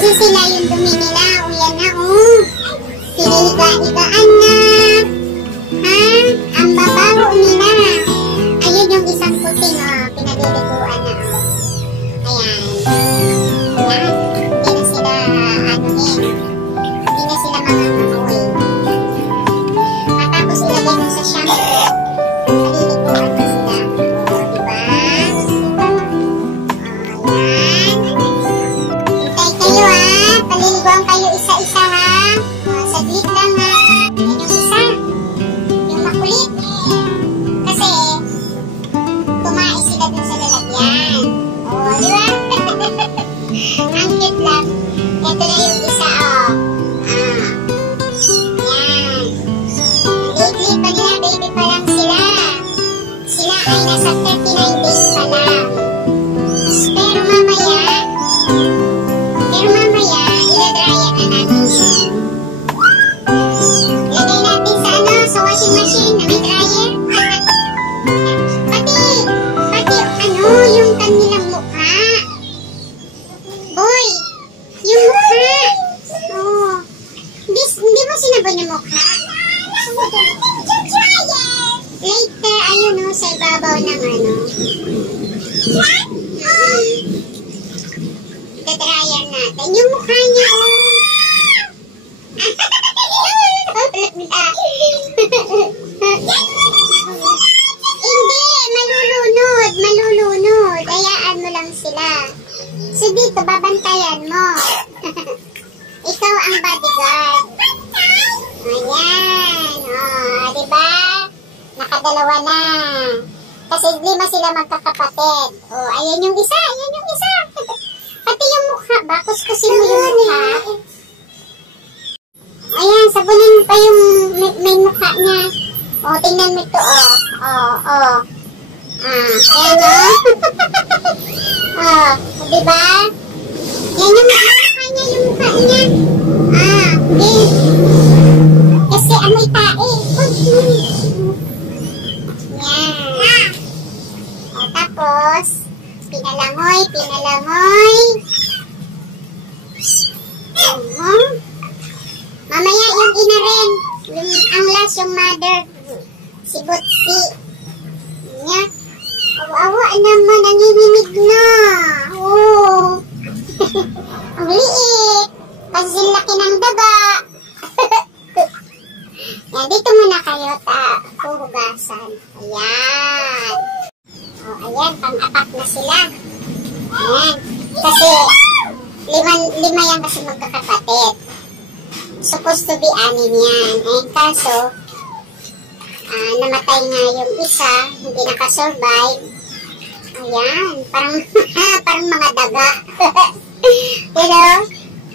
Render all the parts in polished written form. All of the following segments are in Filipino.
Kasi sila yung dumi nila. O yan na, oh. Pinihiga-higaan na. Ha? Ang babaho nila. Ayun yung isang puting, oh. Pinaliliguan na, oh. Ayan. Ayan. Hindi na sila, hindi na sila mangangamoy. Matapos ilagay mo sa shampoo, paliliguan na sila. O, diba? O, ayan. Hintay kayo, ha. Paliliguan kayo isa-isa, ha. O, saglit lang, ha. Yan yung isa. Yung makulit. Kasi, tumae sila dun sa lalagyan. O, diba? Ang cute lang. Ito na yung isa, oh. Yan. Lately pa nila, baby pa lang sila. Sila ay nasa 39 days pa lang. Pero mamaya, iladryan na natin yan. Lagay natin sa ano, sa washing machine na may dryer. Pati, ano, yung kanilang mukha. Boy, yung mukha. Oh. Hindi mo sinabon yung mukha? Later, ayun o, sa ibabaw ng ano. Dadrayan natin. Yung mukha niya, oh. Hindi, malulunod. Hayaan mo lang sila. So dito, babantayan mo. Ikaw ang bodyguard. Ayan. O, diba? Nakadalawa na. Kasi 5 sila magkakapatid. O, ayan yung isa. Pati yung mukha. Kuskusin mo yung mukha. Ayan, sabunin pa yung may mukha niya. O, tingnan mo ito, o. Ayan, o. Diba? Yan yung mukha niya, okay. Kasi amoy tae. Yan. O, tapos, pinalangoy. Mamaya yung ina rin. Ang last, yung mother. Si Butsi. Yan. Awa naman, nanginginig na. Oh. Ang liit. Kasi laki ng daga. Yan, dito muna kayo huhugasan. Ayan. O, ayan, pang-apat na sila. Ayan. Kasi, 5 yan kasi magkakapatid. Supposed to be 6 yan. Ayan, kaso, namatay nga yung isa, hindi nakasurvive. Ayan, parang mga daga. Pero,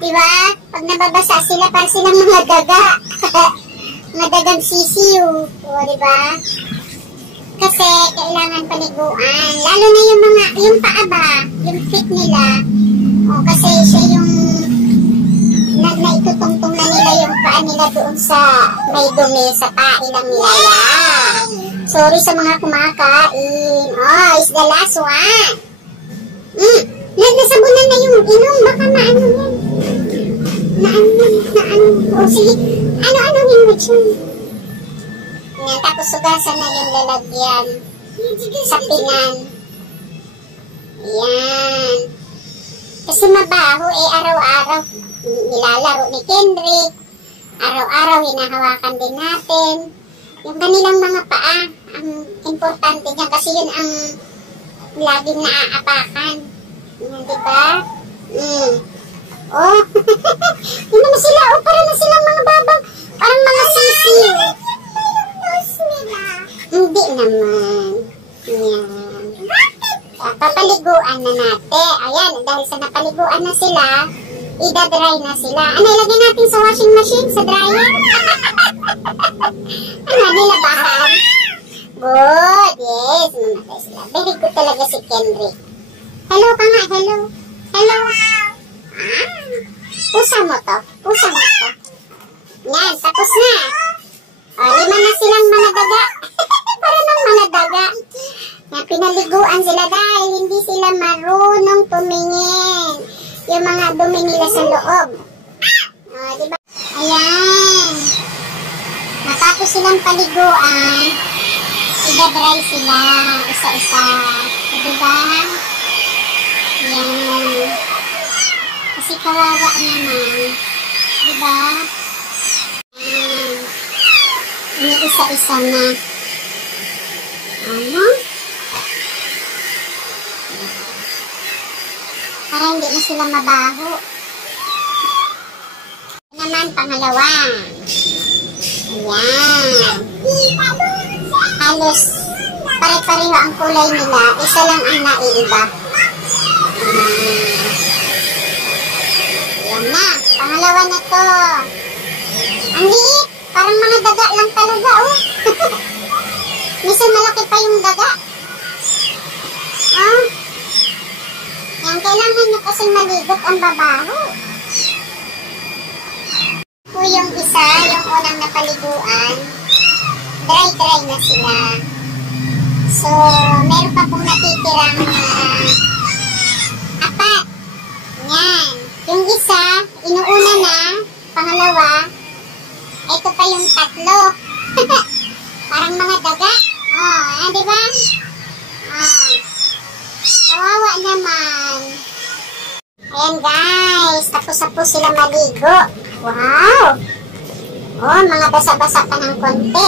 diba? Pag nababasa sila, parang silang mga daga. Mga dagang sisiw. O, diba? Kasi, kailangan paliguan. Lalo na yung paa ba? Yung feet nila. O, kasi siya yung naitutungtong na nila yung paa nila doon sa may dumi sa tae lang nila. Sorry sa mga kumakain. Oh, is the last one. Nasabunan na yung inom. Baka maano yan. Naano. O, sige. Ano yung yun? Yan, tapos sugasan na yung lalagyan. Sa pinan. Yan. Kasi mabaho araw-araw nilalaro ni Kendrick. Araw-araw hinahawakan din natin. Yung kanilang mga paa, ang importante niya kasi yun ang laging naaapakan. Yan, diba? Oh, yun naman sila. Oh, parang na silang mga babang. Parang mga sisiw. Hindi naman. Yan. Papaliguan na natin. Ayan, dahil sa napaliguan na sila, idadry na sila. Ano, ilagay natin sa washing machine, sa dryer? Ano, nilabahan? Good, yes. Mamatay sila. Very good talaga si Kendrick. Hello ka nga, hello. Hello. Pusa mo to. Yan, tapos na. O, 5 na silang manadaga. Para ng manadaga. Yan, pinaliguan sila dahil hindi sila marunong tumingin. yung mga dumi nila sa loob. Diba? Ayan. Matapos silang paliguan, i-dry sila isa-isa. Diba? Ayan. Kasi kawawa naman. Diba? Ayan. Ini isa-isa na. Ano? Para hindi na sila mabaho. Naman, pangalawa. Ayan. Halos pare-pareho ang kulay nila. Isa lang ang naiiba. Ayan na. Pangalawa na to. Ang liit. Parang mga daga lang talaga, oh. Minsan malaki pa yung daga. Oh. Yan, kailangan nyo kasing maligot ang babaho. Po yung isa, yung unang napaliguan, dry na sila. So, meron pa pong natitirang apat. Yan. Yung isa, inuuna na, pangalawa, ito pa yung tatlo. Parang mga daga. Oh, diba? Oh. Kawawa naman. Ayan guys, tapos na po sila maligo. Wow! Oh, mga basa-basa pa ng konti.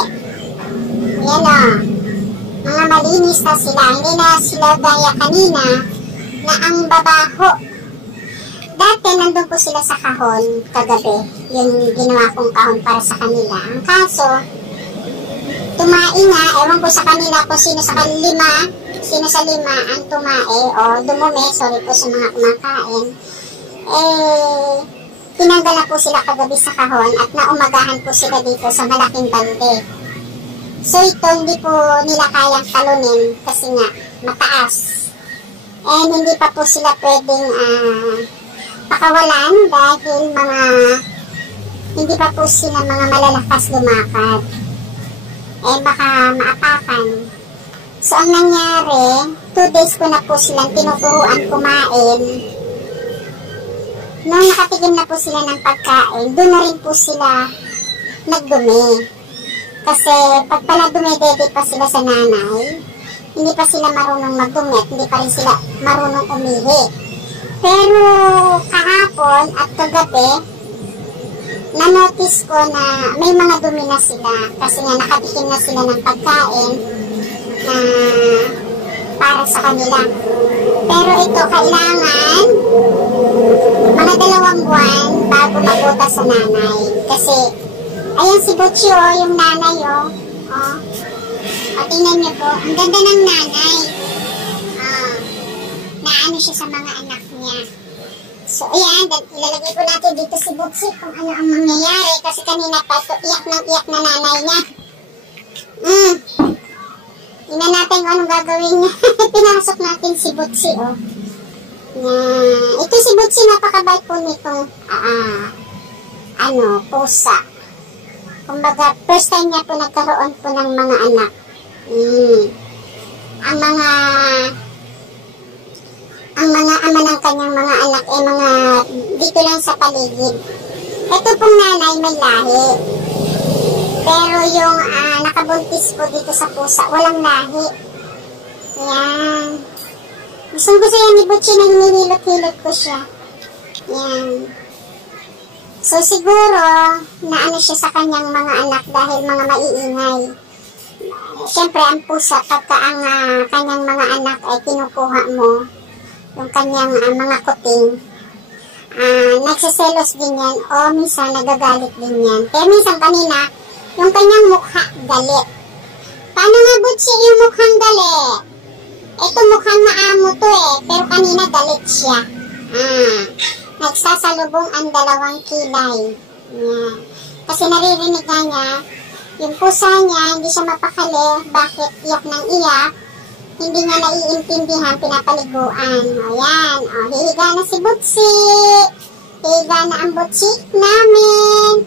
Ayan o. Mga malinis na sila. Hindi na sila gaya kanina na ang babaho. Dati nandun po sila sa kahon kagabi. Yung ginawa kong kahon para sa kanila. Ang kaso, tumain nga. Ewan ko sa kanila kung sino sa lima ang tumae o dumumi. Sorry po sa mga kumakain. Tinanggal na po sila kagabi sa kahon at naumagahan po sila dito sa malaking bande. So ito hindi po nila kayang talunin kasi nga mataas. And hindi pa po sila pwedeng pakawalan dahil hindi pa po sila mga malalakas lumakad. Baka maapakan. So ang nangyari, 2 days ko na po silang tinuturuan kumain. Nung nakatigim na po sila ng pagkain, doon na rin po sila nagdumi. Kasi pag pala dumidede pa sila sa nanay, hindi pa sila marunong magdumi at hindi pa rin sila marunong umihi. Pero kahapon at kagabi, na-notice ko na may mga dumi na sila kasi nga nakatikim na sila ng pagkain para sa kanila. Pero ito kailangan mga 2 buwan bago mabutas sa nanay. Kasi, ayan si Butchie yung nanay tingnan niyo po, ang ganda ng nanay. Naano siya sa mga anak niya. So, ayan, ilalagay ko natin dito si Butchie kung ano ang mangyayari. Kasi kanina pa ito, iyak na nanay niya. Tingnan natin kung anong gagawin niya. Pinasok natin si Butchie, Ito si Butchie, napakabait po nitong pusa. Kumbaga, first time niya po nagkaroon po ng mga anak. Ang mga ama ng kanyang mga anak mga dito lang sa paligid. Ito pong nanay may lahi. Pero yung nakabuntis po dito sa pusa, walang lahi. Ayan. Gusto yan ni Butchie na hinihilot-hilot ko siya. Yan. So, siguro, naano siya sa kanyang mga anak dahil mga maiingay. Siyempre, ang pusa, pagka ang kanyang mga anak ay kinukuha mo, yung kanyang mga kuting, nagsiselos din yan o minsan nagagalit din yan. Kaya minsan kanina, yung kanyang mukha galit. Paano nga Butchie yung mukhang galit? Ito mukhang maamo to pero kanina galit siya. Nagsasalubong ang 2 kilay. Yan. Kasi naririnig niya, yung pusa niya, hindi siya mapakali, bakit iyak ng iyak, hindi niya naiintindihan, pinapaliguan. O yan, hihiga na si Butchie. Hihiga na ang Butchie namin.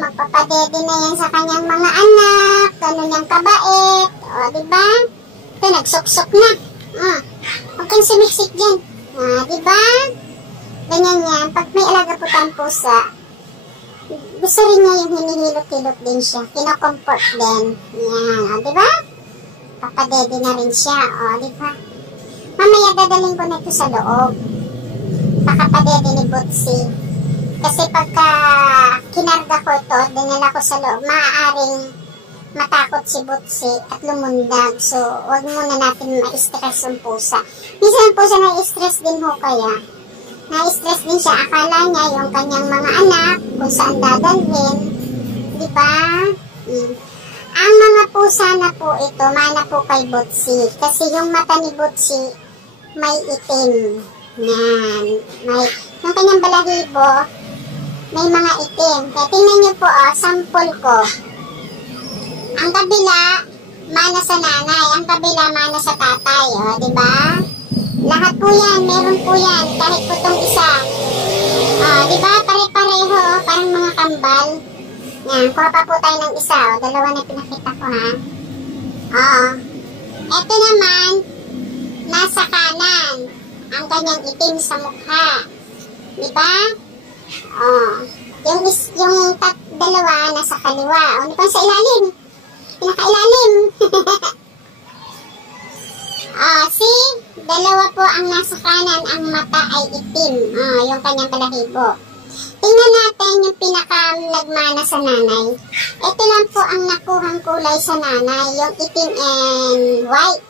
Magpapadede na yan sa kanyang mga anak, ganun yung kabait. Diba? Ito, nagsuksok na. Huwag kang sumiksik dyan. Diba? Ganyan yan. Pag may alaga po tayong pusa, gusto rin niya yung hinihilot-hilot din siya. Kino-comfort din. Yan. O, diba? Papadede na rin siya. O, diba? Mamaya dadaling ko na ito sa loob. Pakapadede ni Bootsy. Kasi pagka kinarga ko ito, dinala ko sa loob, maaaring matakot si Bootsy at lumundag. So, wag muna natin ma-stress yung pusa. Minsan ang pusa na-stress din ho kaya. Na-stress din siya. Akala niya yung kanyang mga anak, kung saan dadalhin. Diba? Ang mga pusa na po ito, mana po kay Bootsy. Kasi yung mata ni Bootsy, may itim. Yan. Yung kanyang balahibo, may mga itim. Kaya tingnan niyo po, sample ko. Ang kabila, mana sa nanay. Ang kabila, mana sa tatay. O, diba? Lahat po yan. Meron po yan. Kahit po itong isa. O, diba? Pare-pareho. Parang mga kambal. Yan. Kuha pa po tayo ng isa. O, dalawa na pinakita ko, ha? O. Ito naman, nasa kanan. Ang kanyang itim sa mukha. Diba? O. Yung dalawa, nasa kaliwa. O, diba sa ilalim? Pinakailalim. See? Dalawa po ang nasa kanan. Ang mata ay itim. Yung kanyang balahibo. Tingnan natin yung pinaka-nagmana sa nanay. Ito lang po ang nakuhang kulay sa nanay. Yung itim and white.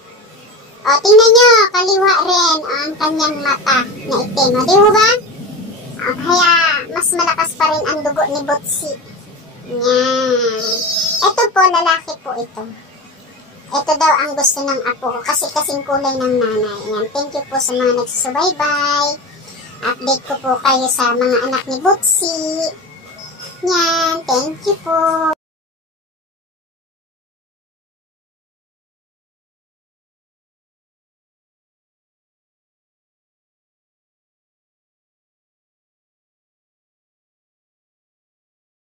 Tingnan nyo. Kaliwa rin ang kanyang mata na itim. Di ba? Kaya mas malakas pa rin ang dugo ni Bootsy. Yan. Ito po, lalaki po ito. Ito daw ang gusto ng apo ko kasi kasing kulay ng nanay. Yan. Thank you po sa mga nagsusubaybay. Update ko po kayo sa mga anak ni Bootsy. Yan. Thank you po.